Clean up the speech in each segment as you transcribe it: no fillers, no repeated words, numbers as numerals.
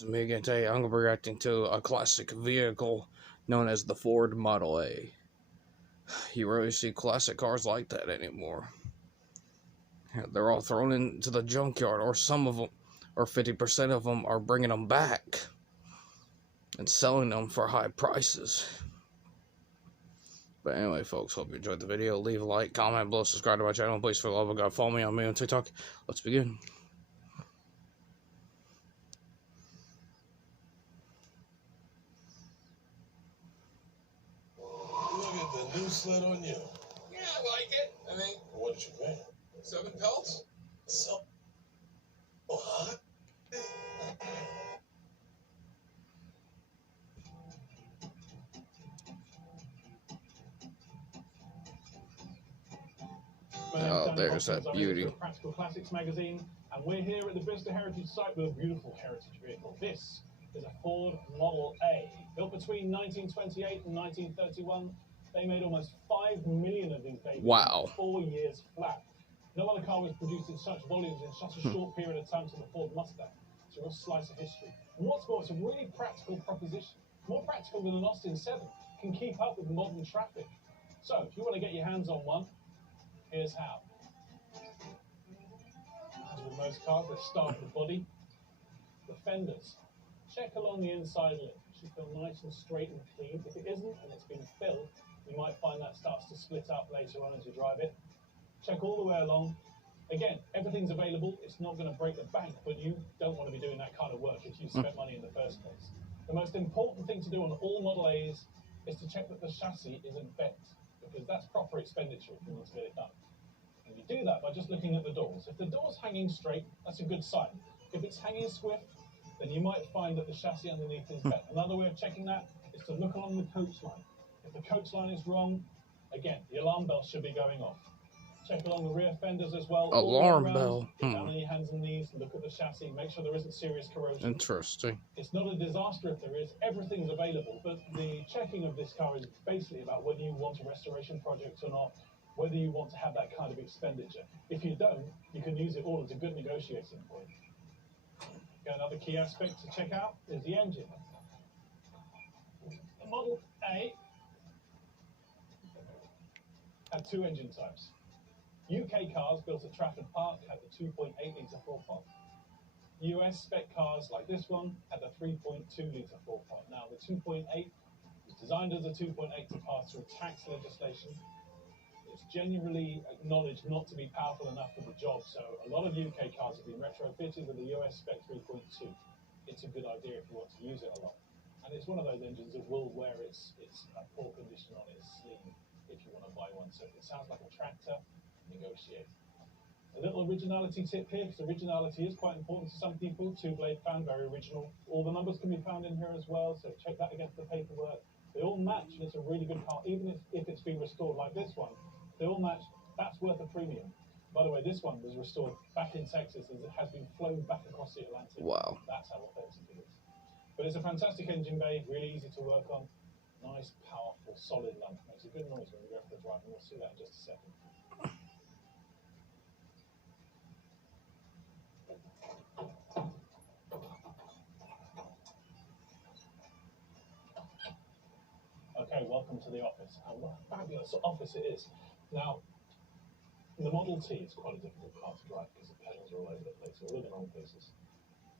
It's me again today. I'm going to be reacting to a classic vehicle known as the Ford Model A. You rarely see classic cars like that anymore. They're all thrown into the junkyard, or some of them, or 50% of them, are bringing them back and selling them for high prices. But anyway, folks, hope you enjoyed the video. Leave a like, comment below, subscribe to my channel. Please, for the love of God, follow me on TikTok. Let's begin. Look at the new sled on you. Yeah, I like it. I mean, What did you pay? 7 pelts. So hot. Oh, there's that beauty. Practical Classics magazine, and we're here at the Bristol Heritage site with a beautiful heritage vehicle. This is a Ford Model A, built between 1928 and 1931. They made almost 5 million of these babies Wow. in 4 years flat. No other car was produced in such volumes in such a short period of time to the Ford Mustang. It's a real slice of history. And what's more, it's a really practical proposition. More practical than an Austin 7. Can keep up with modern traffic. So, if you want to get your hands on one, here's how. As with most cars, let's start with the body. The fenders. Check along the inside lip. It should feel nice and straight and clean. If it isn't and it's been filled, you might find that starts to split up later on as you drive it. Check all the way along. Again, everything's available. It's not going to break the bank, but you don't want to be doing that kind of work if you spent money in the first place. The most important thing to do on all Model A's is to check that the chassis isn't bent, because that's proper expenditure if you want to get it done. And you do that by just looking at the doors. If the door's hanging straight, that's a good sign. If it's hanging squiff, then you might find that the chassis underneath is bent. Another way of checking that is to look along the coach line. If the coach line is wrong, again, the alarm bell should be going off. Check along the rear fenders as well. Alarm bell. Get down on your hands and knees, look at the chassis, make sure there isn't serious corrosion. Interesting. It's not a disaster if there is. Everything's available, but the checking of this car is basically about whether you want a restoration project or not, whether you want to have that kind of expenditure. If you don't, you can use it all as a good negotiating point. Okay, another key aspect to check out is the engine. The Model A had 2 engine types. UK cars built at Trafford Park had the 2.8 litre 4-pot. US spec cars like this one had the 3.2 litre 4-pot. Now the 2.8 was designed as a 2.8 to pass through tax legislation. It's generally acknowledged not to be powerful enough for the job, so a lot of UK cars have been retrofitted with the US spec 3.2. It's a good idea if you want to use it a lot. And it's one of those engines that will wear its poor condition on its sleeve if you want to buy one. So if it sounds like a tractor, negotiate. A little originality tip here, because originality is quite important to some people. 2-blade fan, very original. All the numbers can be found in here as well, so check that against the paperwork. They all match, and it's a really good car, even if it's been restored like this one. They all match. That's worth a premium. By the way, this one was restored back in Texas, as it has been flown back across the Atlantic. Wow. That's how authentic it is. But it's a fantastic engine bay, really easy to work on. Nice, powerful, solid lump. Makes a good noise when we go for the drive, and we'll see that in just a second. Okay, welcome to the office. And what a fabulous office it is. Now, the Model T is quite a difficult car to drive because the pedals are all over the place, all in the wrong places.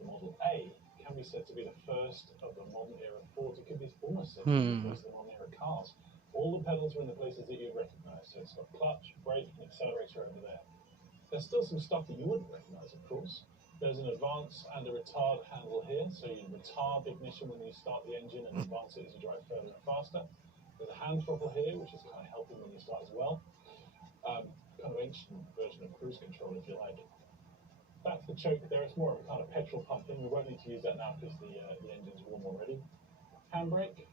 The Model A can be said to be the first of the modern era Fords. It could be almost said to be the first of the modern era cars. All the pedals are in the places that you'd recognise. So it's got clutch, brake, and accelerator over there. There's still some stuff that you wouldn't recognise, of course. There's an advance and a retard handle here, so you retard the ignition when you start the engine and advance it as you drive further and faster. There's a hand throttle here, which is kind of helping when you start as well. Kind of ancient version of cruise control, if you like. That's the choke there. It's more of a kind of petrol pump thing. We won't need to use that now because the engine's warm already. Handbrake,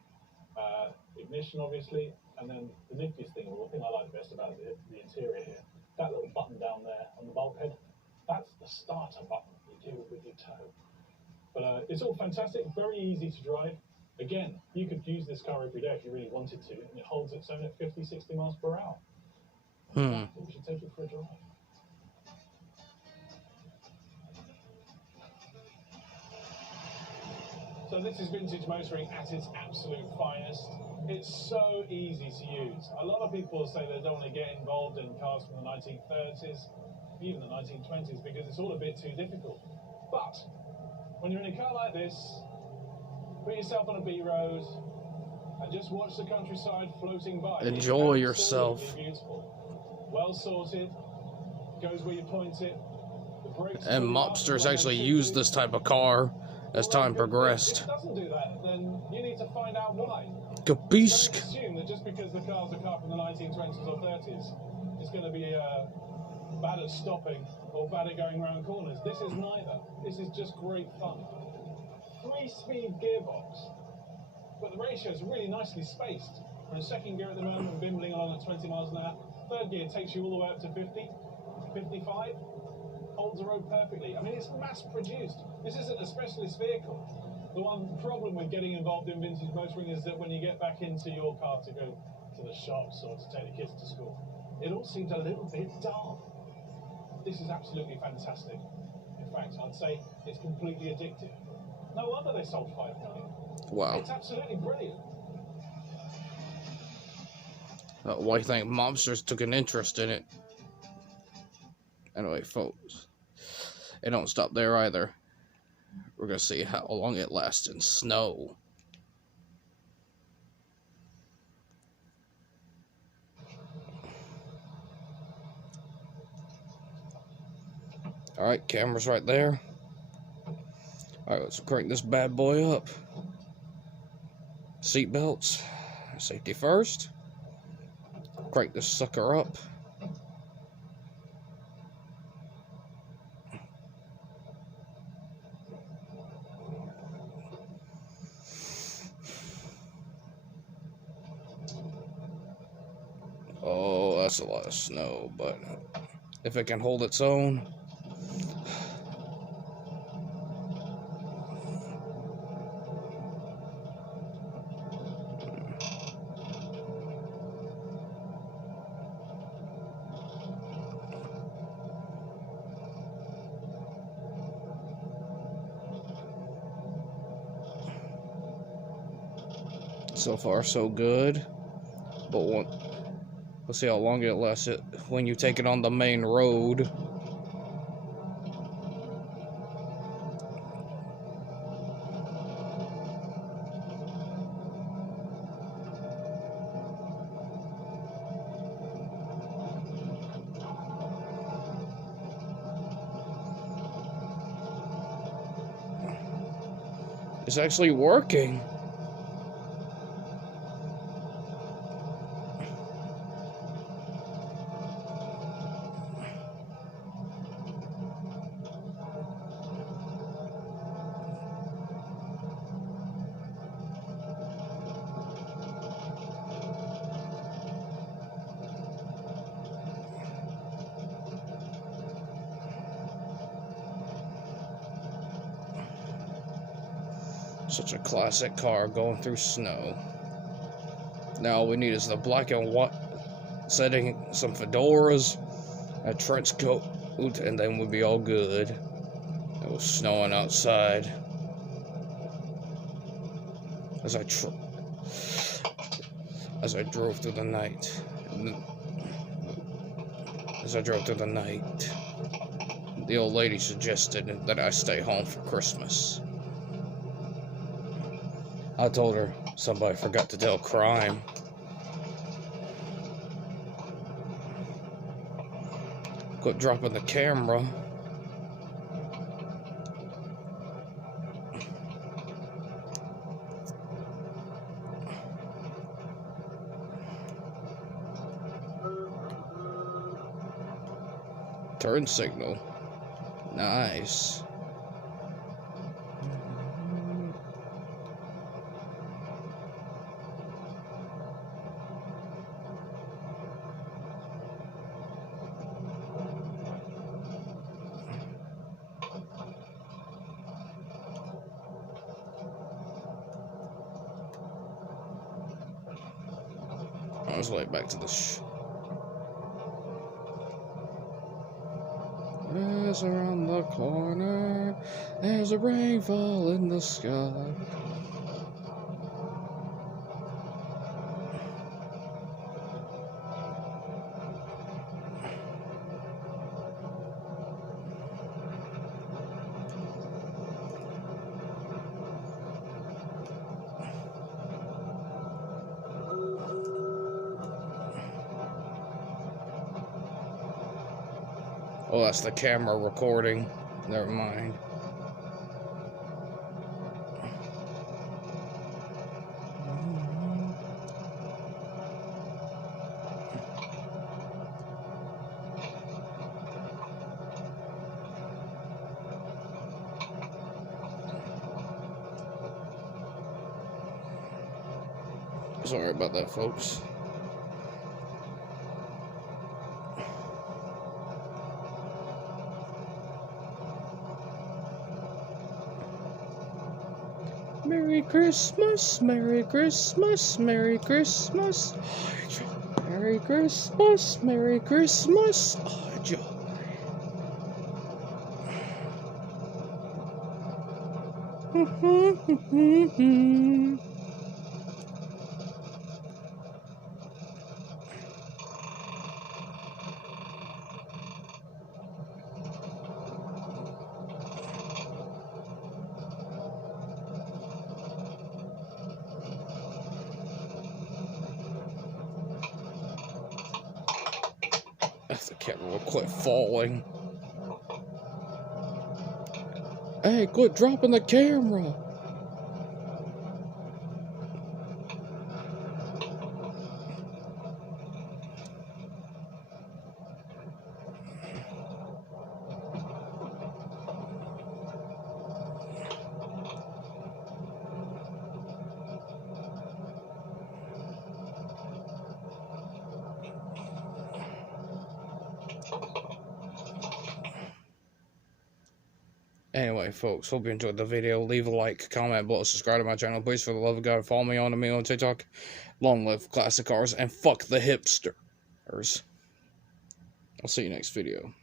ignition obviously, and then the niftiest thing, or the thing I like best about the interior here, that little button down there on the bulkhead, that's the starter button you do with your toe. But it's all fantastic, very easy to drive. Again, you could use this car every day if you really wanted to, and it holds its own at 50, 60 miles per hour. We should take it for a drive. So this is vintage motoring at its absolute finest. It's so easy to use. A lot of people say they don't want to get involved in cars from the 1930s, even the 1920s, because it's all a bit too difficult. But when you're in a car like this, put yourself on a B road and just watch the countryside floating by. Enjoy It's yourself. absolutely beautiful. Well sorted, goes where you point it. The brakes And pull up mobsters when actually they used should this do. type of car as time If progressed. it doesn't do that, then you need to find out why. Don't Capisc? assume that just because the car's a car from the 1920s or 30s, it's going to be bad at stopping or bad at going around corners. This is neither. This is just great fun. 3-speed gearbox, but the ratio is really nicely spaced. We're in second gear at the moment, bimbling along at 20 miles an hour. Third gear takes you all the way up to 50, 55. Holds the road perfectly. I mean, it's mass-produced. This isn't a specialist vehicle. The one problem with getting involved in vintage motoring is that when you get back into your car to go to the shops or to take the kids to school, it all seems a little bit dull. This is absolutely fantastic. In fact, I'd say it's completely addictive. No wonder they sold 5 million. Wow. It's absolutely brilliant. Why do you think mobsters took an interest in it? Anyway, folks, it don't stop there either. We're gonna see how long it lasts in snow. Alright, camera's right there. Alright, let's crank this bad boy up. Seatbelts. Safety first. Crank this sucker up. Oh, that's a lot of snow, but if it can hold its own. So far, so good. But we'll see how long it lasts when you take it on the main road. It's actually working. Such a classic car going through snow. Now all we need is the black and white setting, some fedoras, a trench coat, and then we'll be all good. It was snowing outside. As I drove through the night. The old lady suggested that I stay home for Christmas. I told her somebody forgot to tell crime. Quit dropping the camera. Turn signal. Nice. Let's wait back to the just around the corner. There's a rainfall in the sky. Oh, that's the camera recording. Never mind. Sorry about that, folks. Merry Christmas, Merry Christmas, Merry Christmas. Merry Christmas, Merry Christmas. Oh, joy. The camera will quit falling. Hey, quit dropping the camera. Anyway, folks, hope you enjoyed the video. Leave a like, comment below, subscribe to my channel. Please, for the love of God, follow me on TikTok. Long live classic cars, and fuck the hipsters. I'll see you next video.